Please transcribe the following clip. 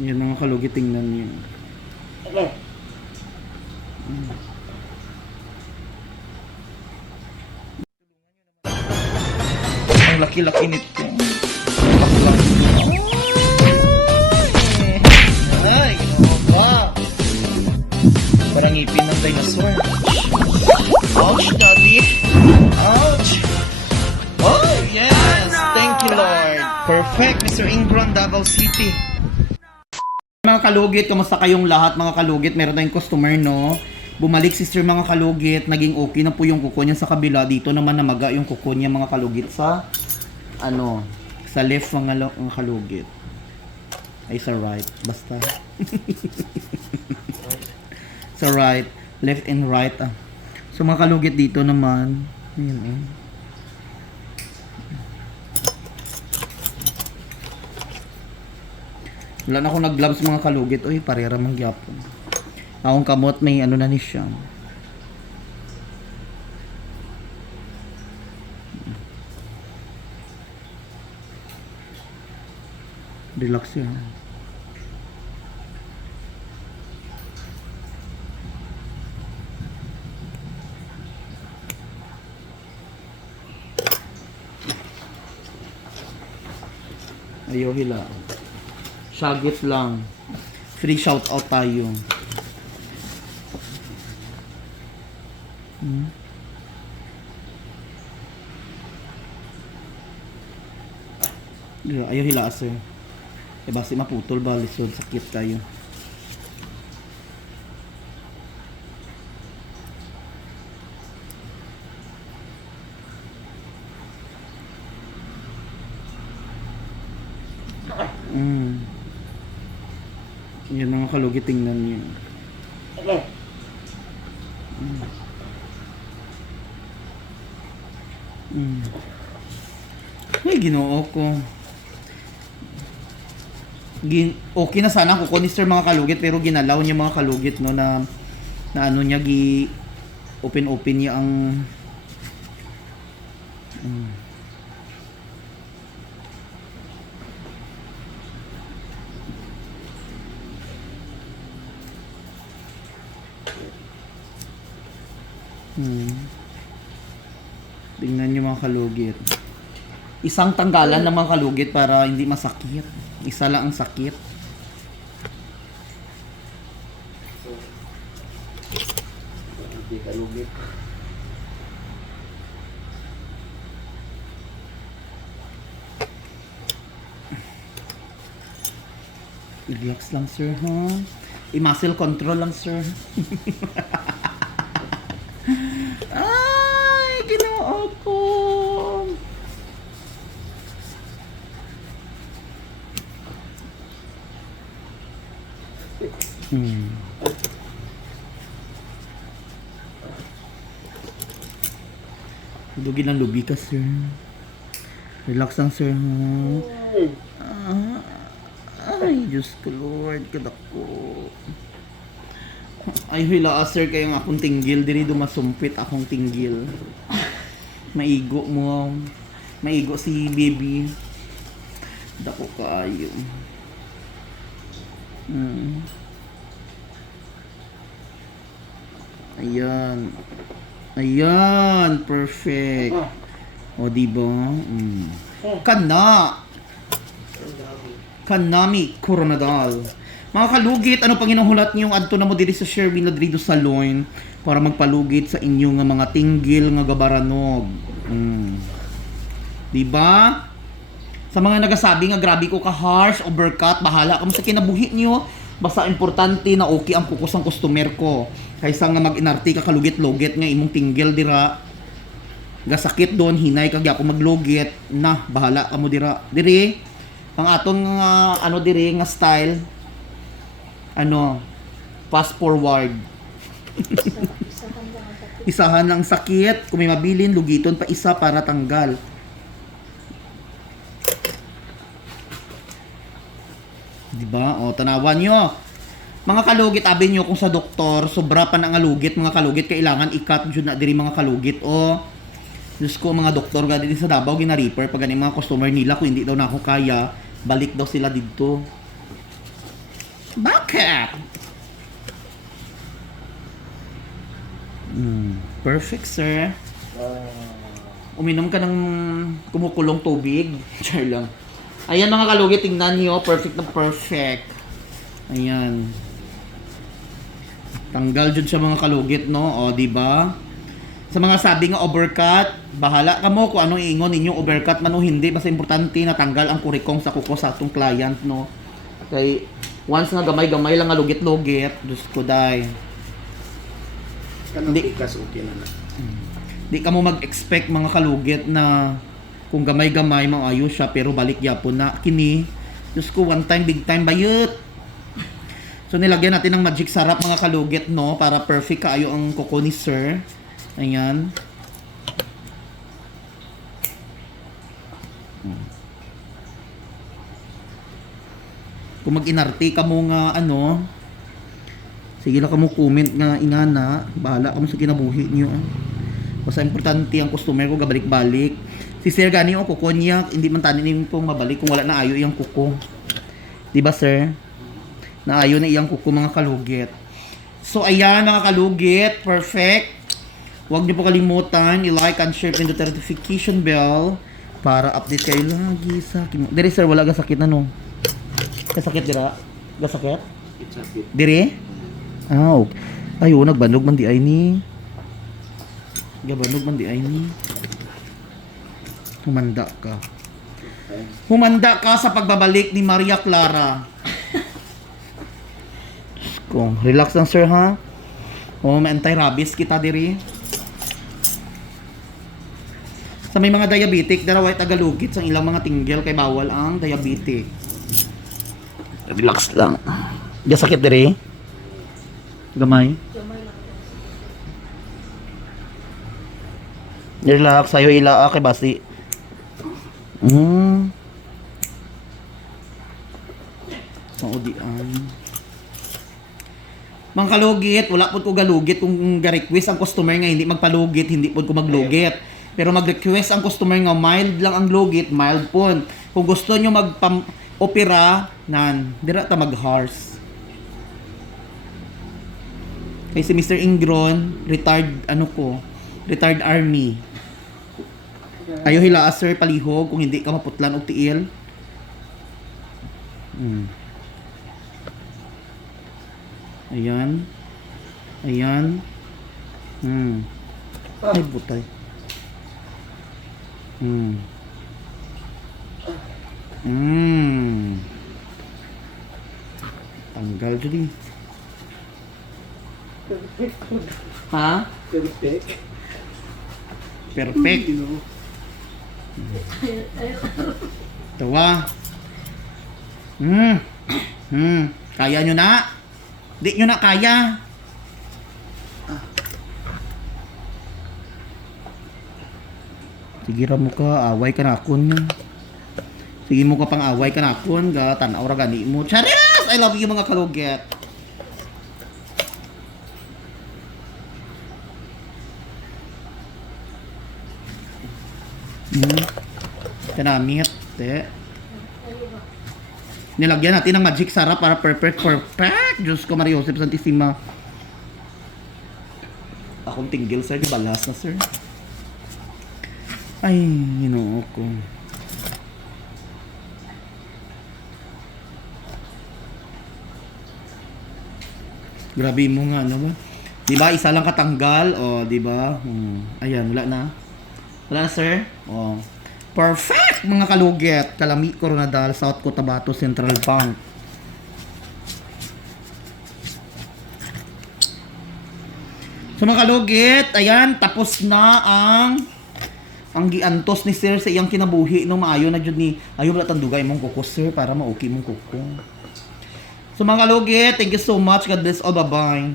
Yan mga kalugit, tingnan niyo. Ang laki-laki nito. Baklang. Ay, ba? Parang ngipin ng dinosaur. Ouch, daddy. Ouch. Oh, yes. Thank you, Lord. Perfect, Mr. Ingram, Davao City. Mga kalugit, kamusta kayong lahat mga kalugit? Meron tayong customer, no? Bumalik sister mga kalugit, naging okay na po yung kuko niya sa kabila. Dito naman namaga yung kuko niya mga kalugit sa sa left mga kalugit. Ay sa right, basta. Sa right, left and right. So mga kalugit dito naman, ayun Wala na akong nag-gloves mga kalugit. Uy, parera mang gyapon. Akong kamot may ano na ni siya. Relax yan. Ayaw hila. Shagit lang. Free shout out tayo. Ayaw hilaas eh. E basi maputol ba lisod, sakit kayo. Yan mga kalugit, tingnan niyo. Ay, ginoo ko. Okay na sana kuko ni sir mga kalugit, pero ginalaw niya mga kalugit, no, na ano niya, open niya ang tingnan niyo mga kalugit. Isang tanggalan ng mga kalugit para hindi masakit. Isa lang ang sakit. Hindi kalugit. Relax lang sir, ha? I-muscle control lang sir. Ay, ginoo ko. Dugi ng lubi ka sir. Relax lang sir, ha? Ay, Diyos ko Lord, kadak ko. Ay, hila sir, kayo nga akong tinggil. Diri dumasumpit akong tinggil. Maigo mo. Maigo si baby. Dako kaayo. Ayan. Ayan, perfect. O, diba? Kanami Coronadal. Mga kalugit, ano pang inuhulat niyong adto na mo diri sa Sherwin Ladrido Salon para magpalugit sa inyo nga mga tinggil nga gabaranog. Diba? Sa mga nagasabi nga grabe ko ka harsh o berkat, bahala ka sa kinabuhi niyo. Basta importante na okay ang kukus ang customer ko. Kaysa nga mag-inarti ka kalugit-lugit nga imong tinggil dira. Gasakit doon, hinay ka gyapon maglugit. Na, bahala ka mo dira. Diri, pang atong ano diri nga style. Fast forward. Isahan lang sakit. Kung may mabilin, lugiton pa isa para tanggal. Diba? O, tanawan nyo. Mga kalugit, abin nyo kung sa doktor, sobra pa na nga lugit, mga kalugit, kailangan i-cut dyan na diri mga kalugit. O, Diyos ko, mga doktor ga din sa Davao, gina-refer, pag ganing mga customer nila, kung hindi daw na ako kaya, balik daw sila dito. Bakit? Perfect, sir. Uminom ka ng kumukulong tubig. Char lang. Ayan mga kalugit, tingnan niyo. Perfect na perfect. Ayan. Tanggal dyan sa mga kalugit, no? O, diba? Sa mga sabi nga overcut, bahala ka mo kung anong iingon ninyong overcut man o hindi. Basta importante na tanggal ang kurikong sa kuko sa atong client, no? Kay once nga gamay-gamay lang nga lugit-lugit, Diyos ko day. Kanang bigas okay na na. Di ka mo mag-expect mga kalugit na kung gamay-gamay maayos siya pero balik yapon na kini. Diyos ko, one time, big time bayot. So nilagyan natin ng magic sarap mga kalugit, no? Para perfect kaayo ang kuko ni sir. Ayan. Kung mag-inarte ka mo nga ano, sige lang ka mo comment nga ingana, bahala ka mo sa kinabuhi niyo. Basta importante ang customer ko gabalik-balik. Si sir gani yung kuko niya, hindi man tanin pong mabalik kung wala na ayo iyang kuko. Di ba sir? Na ayo na iyang kuko mga kalugit. So ayan mga kalugit, perfect. Huwag niyo po kalimutan i-like and share and the notification bell para update kayo lagi sa akin. Dire sir, wala ga sakit na no. Kasakit dira? Gasakit? It's a bit. Dire? Ah, okay. Ayo, nagbanog man di ay ni. Gabanog man di ay ni. Humanda ka. Humanda ka sa pagbabalik ni Maria Clara. Kung relax lang sir ha. O may anti-rabies kita diri. Sa may mga diabetic, daraway tagalugit sa ilang mga tinggel kay bawal ang diabetic. Relax lang. Di sakit diri? Gamay? Relax, sayo ila kay basi. Saudian. Mga kalugit, wala po ko galugit kung ga-request ang customer nga hindi magpalugit, hindi po ko maglugit. Pero mag-request ang customer nga mild lang ang lugit, mild po. Kung gusto nyo opera nan dira ta mag-horse. Kay si Mr. Ingron, retired army. Ayo hila sir palihog kung hindi ka maputlan og tiil. Ayan. Ayan. Ay butay. Tanggal jadi. Ha? Perfect. Perfect. You know. Tawa. Kaya nyo na? Di nyo na kaya? Sige ra mo ka, away ka na akon. Sige mo ka pang away ka na akon, ga tanaw ra gani mo. Charis! I love you mga kalugit. Kanamit, te. Nilagyan natin ng magic sarap para perfect. Diyos ko, Maria Joseph Santissima. Akong tinggil, sir. Di balas na, sir. Ay, ginoo ko. Grabe mo nga, ano ba? Diba, isa lang katanggal? O, diba? Ayan, wala na. Wala na, sir? O. Perfect, mga kalugit. Kalami, Coronadal, South Cotabato, Central Bank. So, mga kalugit, ayan, tapos na ang giantos ni sir sa iyang kinabuhi no maayo na jud ni ayo wala tandugay mong kuko sir para ma-okay mong kuko. So mga kalugit, thank you so much. God bless all. Bye-bye.